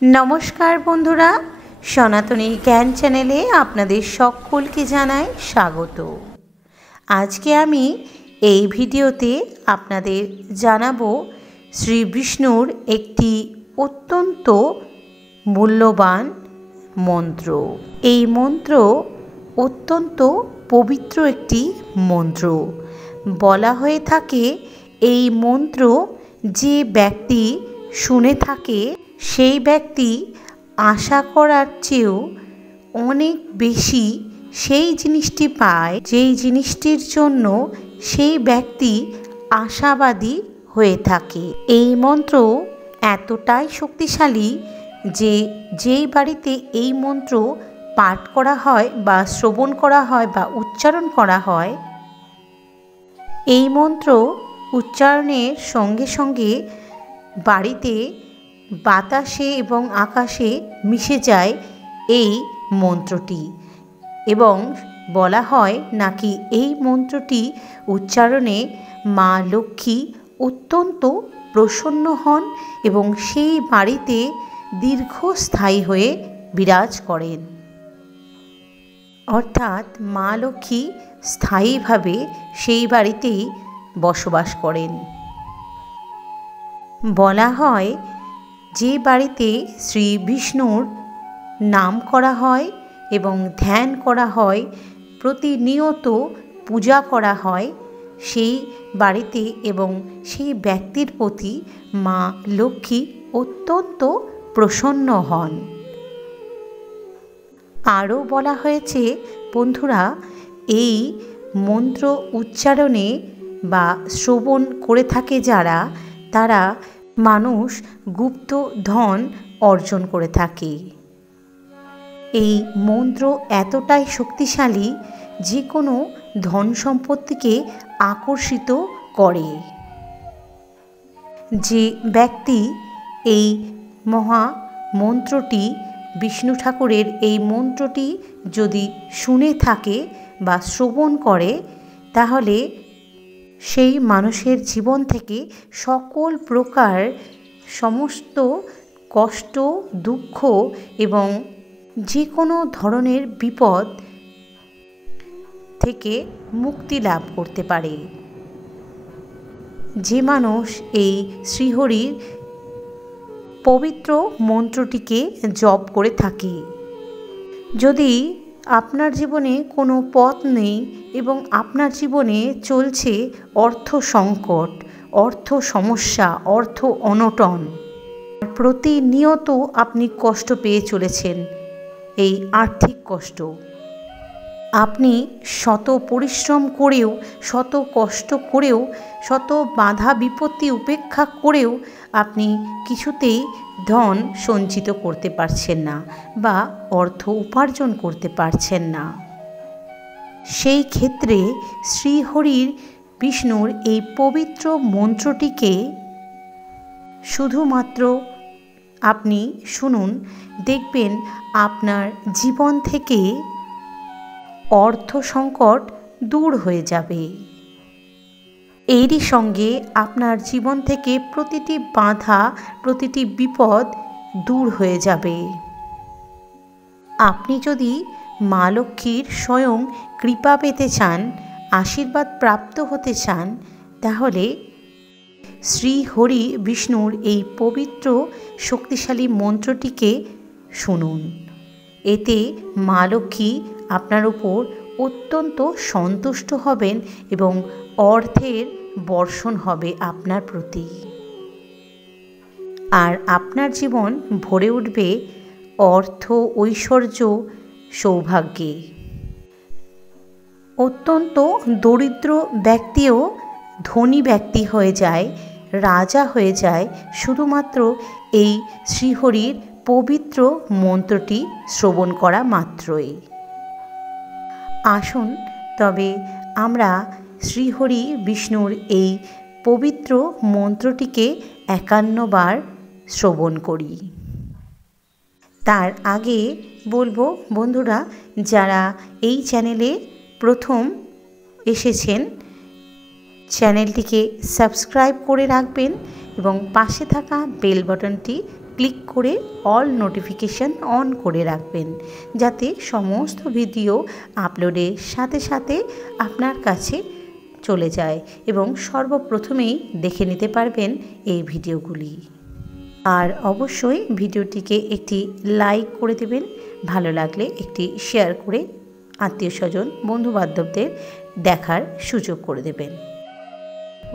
नमस्कार बंधुरा सनातनी ज्ञान चैनेले आपनादेर सकलके जानाई स्वागत। आज के आमी एई भिडियोते आपनादेर जानाबो श्री विष्णुर एकटी अत्यंत मूल्यवान मंत्र। एई मंत्र अत्यंत पवित्र एकटी मंत्र। बला हये थाके एई मंत्र जे व्यक्ति शुने थाके সেই ব্যক্তি আশা করার চেয়েও অনেক বেশি সেই জিনিসটি পায় যেই জিনিসটির জন্য সেই ব্যক্তি আশাবাদী হয়ে থাকে। এই মন্ত্র এতটাই শক্তিশালী যে যেই বাড়িতে এই মন্ত্র পাঠ করা হয় বা শ্রবণ করা হয় বা উচ্চারণ করা হয়, এই মন্ত্র উচ্চারণের সঙ্গে সঙ্গে বাড়িতে বাতাসে এবং আকাশে মিশে যায় এই মন্ত্রটি এবং বলা হয় নাকি এই মন্ত্রটি উচ্চারণে মা লক্ষ্মী অত্যন্ত প্রসন্ন হন এবং সেই বাড়িতে দীর্ঘস্থায়ী হয়ে বিরাজ করেন। অর্থাৎ মা লক্ষ্মী স্থায়ীভাবে সেই বাড়িতেই বসবাস করেন। বলা হয় যে বাড়িতে শ্রী বিষ্ণুর নাম করা হয় এবং ধ্যান করা হয়, প্রতিনিয়ত পূজা করা হয়, সেই বাড়িতে এবং সেই ব্যক্তির প্রতি মা লক্ষ্মী অত্যন্ত প্রসন্ন হন। আরও বলা হয়েছে বন্ধুরা, এই মন্ত্র উচ্চারণে বা শ্রবণ করে থাকে যারা, তারা মানুষ গুপ্ত ধন অর্জন করে থাকে। এই মন্ত্র এতটাই শক্তিশালী যে কোনো ধন সম্পত্তিকে আকর্ষিত করে। যে ব্যক্তি এই মহা মন্ত্রটি, বিষ্ণু ঠাকুরের এই মন্ত্রটি যদি শুনে থাকে বা শ্রবণ করে, তাহলে সেই মানুষের জীবন থেকে সকল প্রকার সমস্ত কষ্ট, দুঃখ এবং যে কোনো ধরনের বিপদ থেকে মুক্তি লাভ করতে পারে। যে মানুষ এই শ্রীহরির পবিত্র মন্ত্রটিকে জপ করে থাকে, যদি আপনার জীবনে কোনো পথ নেই এবং আপনার জীবনে চলছে অর্থ সংকট, অর্থ সমস্যা, অর্থ অনটন, প্রতিনিয়ত আপনি কষ্ট পেয়ে চলেছেন, এই আর্থিক কষ্ট, আপনি শত পরিশ্রম করেও, শত কষ্ট করেও, শত বাধা বিপত্তি উপেক্ষা করেও আপনি কিছুতেই ধন সঞ্চিত করতে পারছেন না বা অর্থ উপার্জন করতে পারছেন না। সেই ক্ষেত্রে শ্রীহরির বিষ্ণুর এই পবিত্র মন্ত্রটিকে শুধুমাত্র আপনি শুনুন, দেখবেন আপনার জীবন থেকে অর্থ সংকট দূর হয়ে যাবে। এরই সঙ্গে আপনার জীবন থেকে প্রতিটি বাধা, প্রতিটি বিপদ দূর হয়ে যাবে। আপনি যদি মা লক্ষ্মীর স্বয়ং কৃপা পেতে চান, আশীর্বাদ প্রাপ্ত হতে চান, তাহলে শ্রী হরি বিষ্ণুর এই পবিত্র শক্তিশালী মন্ত্রটিকে শুনুন। এতে মা লক্ষ্মী আপনার উপর অত্যন্ত সন্তুষ্ট হবেন এবং অর্থের বর্ষণ হবে আপনার প্রতি। আর আপনার জীবন ভরে উঠবে অর্থ, ঐশ্বর্য, সৌভাগ্যে। অত্যন্ত দরিদ্র ব্যক্তিও ধনী ব্যক্তি হয়ে যায়, রাজা হয়ে যায়, শুধুমাত্র এই শ্রীহরির পবিত্র মন্ত্রটি শ্রবণ করা মাত্রই। আসুন তবে আমরা শ্রীহরি বিষ্ণুর এই পবিত্র মন্ত্রটিকে 51 বার শ্রবণ করি। তার আগে বলবো বন্ধুরা, যারা এই চ্যানেলে প্রথম এসেছেন, চ্যানেলটিকে সাবস্ক্রাইব করে রাখবেন এবং পাশে থাকা বেল বাটনটি ক্লিক করে অল নোটিফিকেশান অন করে রাখবেন, যাতে সমস্ত ভিডিও আপলোডের সাথে সাথে আপনার কাছে চলে যায় এবং সর্বপ্রথমেই দেখে নিতে পারবেন এই ভিডিওগুলি। আর অবশ্যই ভিডিওটিকে একটি লাইক করে দেবেন, ভালো লাগলে একটি শেয়ার করে আত্মীয় স্বজন বন্ধু বান্ধবদের দেখার সুযোগ করে দেবেন।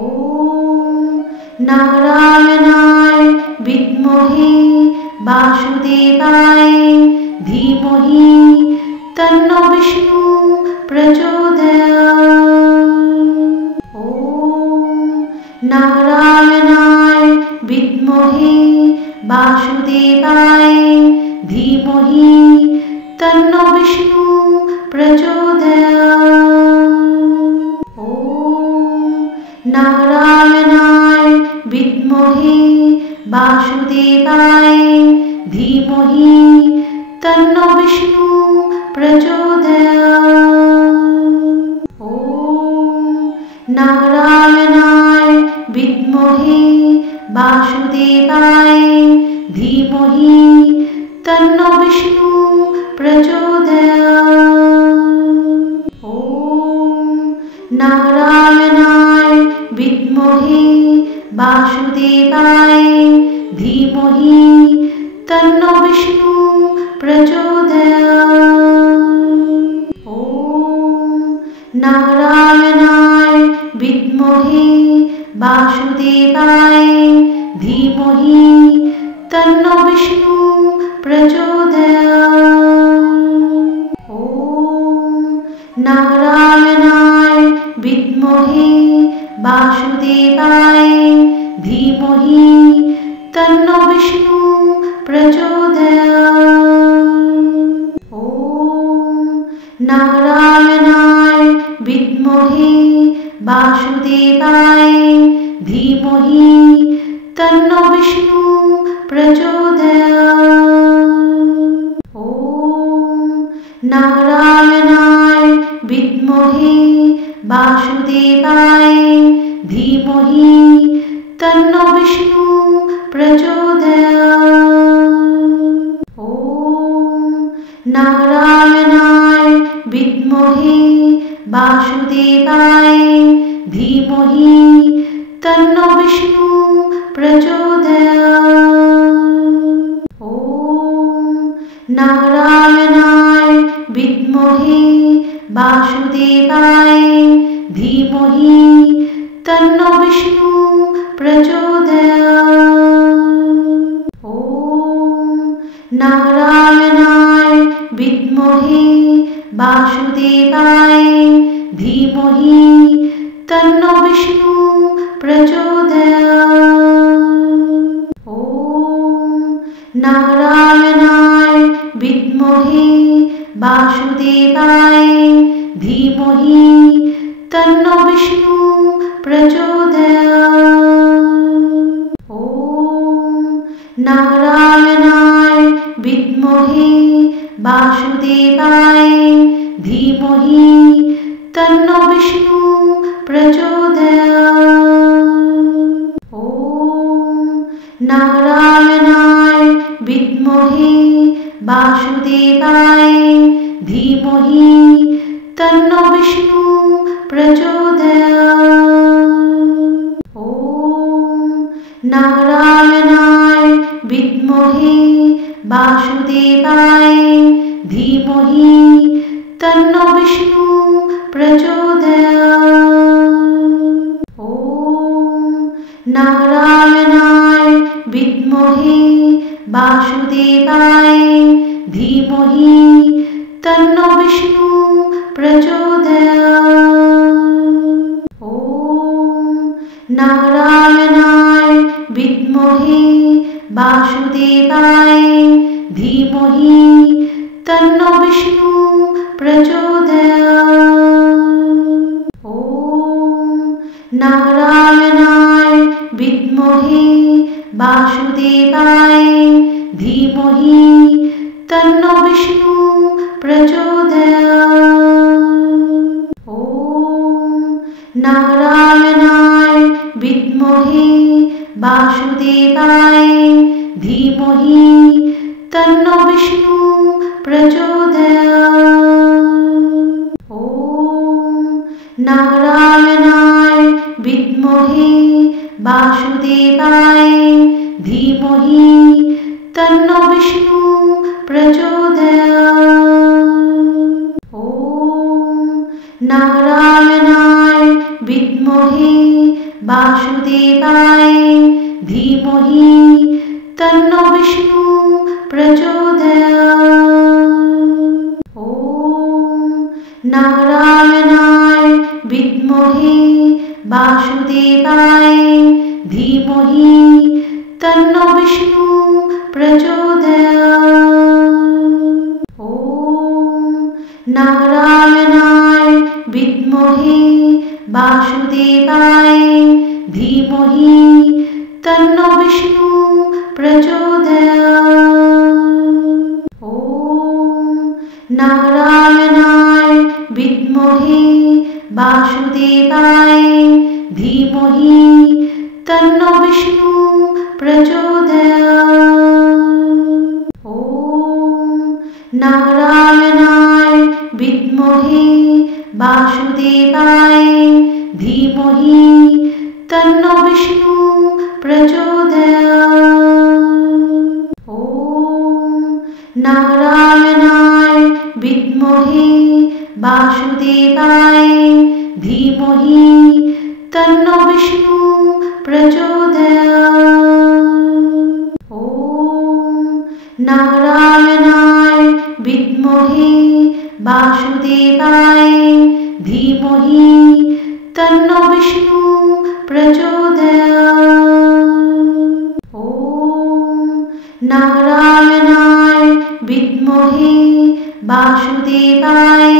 ওম নারায়ণায় বিদ্মহে বাসুদেবায় ধীমহি তন্নো বিষ্ণু প্রচোদয়াৎ। ওম নারায়ণায় বিদ্মহে বাসুদেবায় ধীমহি তন্নো বিষ্ণু প্রচোদয়াৎ। ওম নারায়ণায় বিদ্মহে বাসুদেবায় ধীমহি তন্নো বিষ্ণু প্রচোদয়াৎ। ওম নারায়ণায় বিদ্মহে বাসুদেবায় ধীমহি তন্নো বিষ্ণু প্রচোদয়াৎ। ওম নারায়ণায় বিদ্মহে বাসুদেবায় ধীমহি তন্নো বিষ্ণু প্রচোদয়াৎ। ওম নারায়ণায় বিদ্মহে বাসুদেবায় ধীমহি তন্নো বিষ্ণু প্রচোদয়াৎ। ওম নারায়ণায় বিদ্মহে বাসুদেবায় ধীমহি তন্নো বিষ্ণু প্রচোদয়াৎ। ওম নারায়ণায় বিদ্মহে বাসুদেবায় ধীমহি তন্নো বিষ্ণু প্রচোদয়াৎ। ওম নারায়ণায় বিদ্মহে বাসুদেবায় ধীমহি তন্নো বিষ্ণু প্রচোদয়াৎ। ওম নারায়ণায় বিদ্মহে বাসুদেবায় ধীমহি তন্নো বিষ্ণু প্রচোদয়াৎ। ওম নারায়ণায় বিদ্মহে বাসুদেবায় ধীমহি তন্নো বিষ্ণু প্রচোদয়াৎ। ওম নারায়ণায় বিদ্মহে বাসুদেবায় ধীমহি তন্নো বিষ্ণু প্রচোদয়াৎ। ওম নারায়ণায় বিদ্মহে বাসুদেবায় ধীমহি তন্নো বিষ্ণু প্রচোদয়াৎ। ওম নারায়ণায় বিদ্মহে বাসুদেবায় ধীমহি তন্নো বিষ্ণু প্রচোদয়াৎ। ওম নারায়ণায় বিদ্মহে বাসুদেবায় ধীমহি তন্নো বিষ্ণু প্রচোদয়াৎ। ওম নারায়ণায় বিদ্মহে বাসুদেবায় ধীমহি তন্নো বিষ্ণু প্রচোদয়াৎ। ওম নারায়ণায় বিদ্মহে বাসুদেবায় ধীমহি তন্নো বিষ্ণু প্রচোদয়াৎ। ওম নারায়ণায় বিদ্মহে বাসুদেবায় ধীমহি তন্নো বিষ্ণু প্রচোদয়াৎ। ওম নারায়ণায় বিদ্মহে বাসুদেবায় ধীমহি তন্নো বিষ্ণু প্রচোদয়াৎ। ওম নারায়ণায় বিদ্মহে বাসুদেবায় ধীমহি तन्नो विष्णु प्रचोदयात्। ॐ नारायणाय विद्महे वासुदेवाय धीमहि तन्नो विष्णु प्रचोदयात्। ॐ नारायणाय विद्महे वासुदेवाय धीमहि तन्नो विष्णु प्रचोदयात्। ॐ नारायणाय विद्महे वासुदेवाय धीमहि तन्नो विष्णु प्रचोदयात्। ॐ नारायणाय विद्महे वासुदेवाय धीमहि तन्नो विष्णु प्रचोदयात्। ॐ नारायणाय विद्महे वासुदेवाय धीमहि तन्नो विष्णु प्रचोदयात्। ॐ नारायणाय विद्महे वासुदेवाय धीमहि तन्नो विष्णु प्रचोदयात्। ॐ नारायणाय विद्महे वासुदेवाय धीमहि तन्नो विष्णु प्रचोदयात्। ॐ नारायणाय विद्महे वासुदेवाय धीमहि तन्नो विष्णु प्रचोदयात्। ॐ नारायणाय विद्महे वासुदेवाय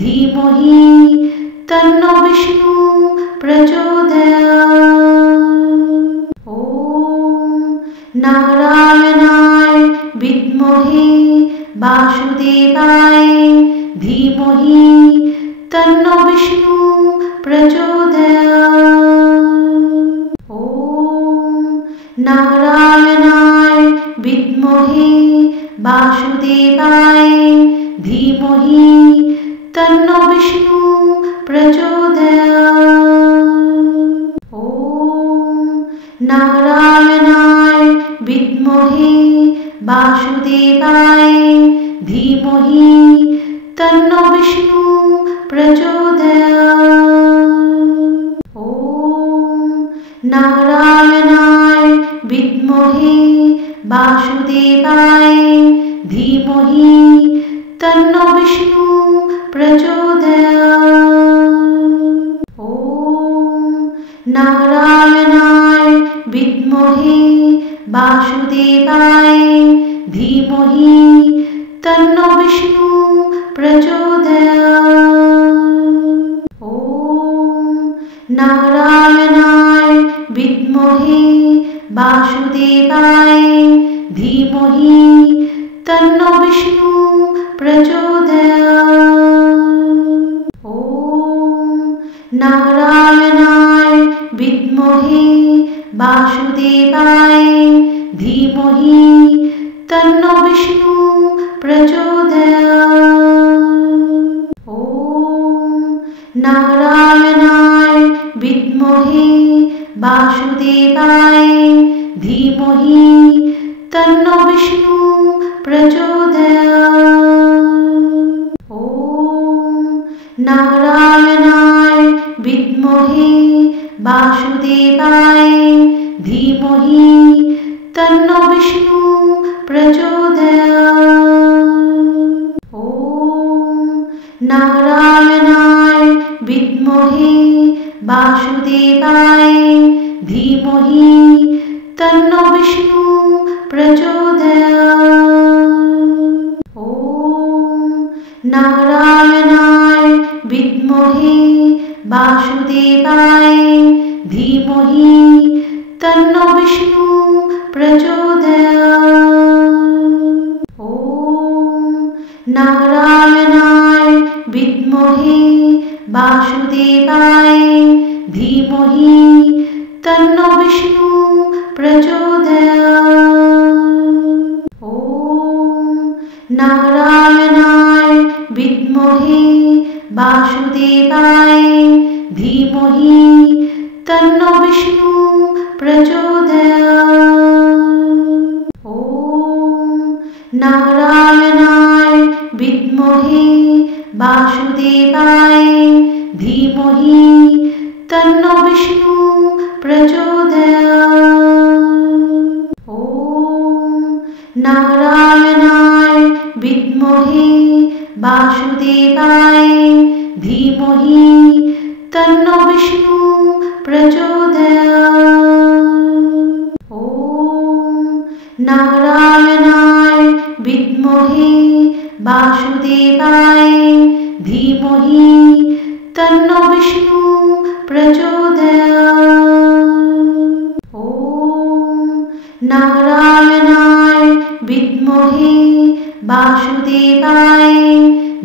धीमहि तन्नो विष्णु प्रचोदयात्। ॐ नारायणाय विद्महे वासुदेवाय धीमहि तन्नो विष्णु प्रचोदयात्। ॐ नारायणाय विद्महे वासुदेवाय धीमहि तन्नो विष्णु प्रचोदयात्। ॐ नारायणाय विद्महे वासुदेवाय धीमहि तन्नो विष्णु प्रचोदयात्। ॐ नारायणाय विद्महे वासुदेवाय धीमहि तन्नो विष्णु प्रचोदयात्। ॐ नारायणाय विद्महे वासुदेवाय धीमहि तन्नो विष्णु प्रचोदयात्। ॐ नारायणाय विद्महे वासुदेवाय धीमहि तन्नो विष्णु प्रचोदयात्। ॐ नारायणाय विद्महे वासुदेवाय धीमहि तन्नो विष्णु प्रचोदयात्। ॐ नारायणाय विद्महे वासुदेवाय धीमहि तन्नो विष्णु प्रचोदयात्। ॐ नारायणाय विद्महे वासुदेवाय धीमहि तन्नो विष्णु प्रचोदयात्। ॐ नारायणाय विद्महे वासुदेवाय धीमहि तन्नो विष्णु प्रचोदयात्। ॐ नारायणाय विद्महे वासुदेवाय धीमहि तन्नो विष्णु प्रचोदयात्। ॐ नारायणाय विद्महे वासुदेवाय धीमहि तन्नो विष्णु प्रचोदयात्। ॐ नारायणाय विद्महे वासुदेवाय धीमहि तन्नो विष्णु प्रचोदयात्। ॐ नारायणाय विद्महे वासुदेवाय धीमहि तन्नो विष्णु प्रचोदयात्। ॐ नारायणाय विद्महे वासुदेवाय धीमहि तन्नो विष्णु प्रचोदयात्। ॐ नारायणाय विद्महे वासुदेवाय धीमहि तन्नो विष्णु प्रचोदयात्। ॐ नारायणाय विद्महे वासुदेवाय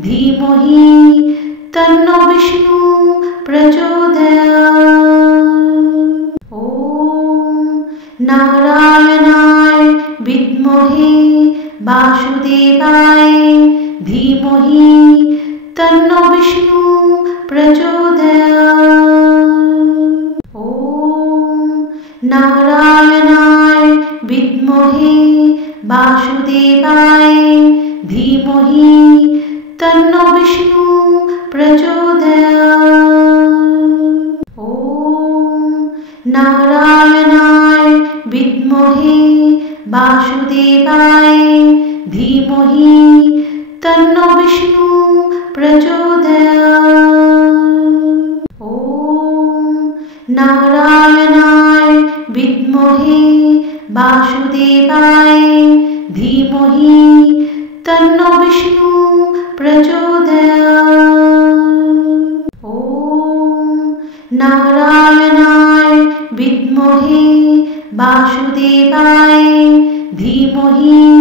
धीमहि तन्नो विष्णु प्रचोदयात्। ॐ नारायणाय विद्महे वासुदेवाय धीमहि तन्नो विष्णु प्रचोदयात्। ॐ नारायणाय विद्महे वासुदेवाय धीमहि तन्नो विष्णु प्रचोदयात्। ॐ नारायणाय विद्महे वासुदेवाय धीमहि तन्नो विष्णु प्रचोदयात्। ॐ नारायणाय विद्महे वासुदेवाय धीमहि तन्नो विष्णु प्रचोदयात्। ॐ नारायणाय विद्महे वासुदेवाय धीमहि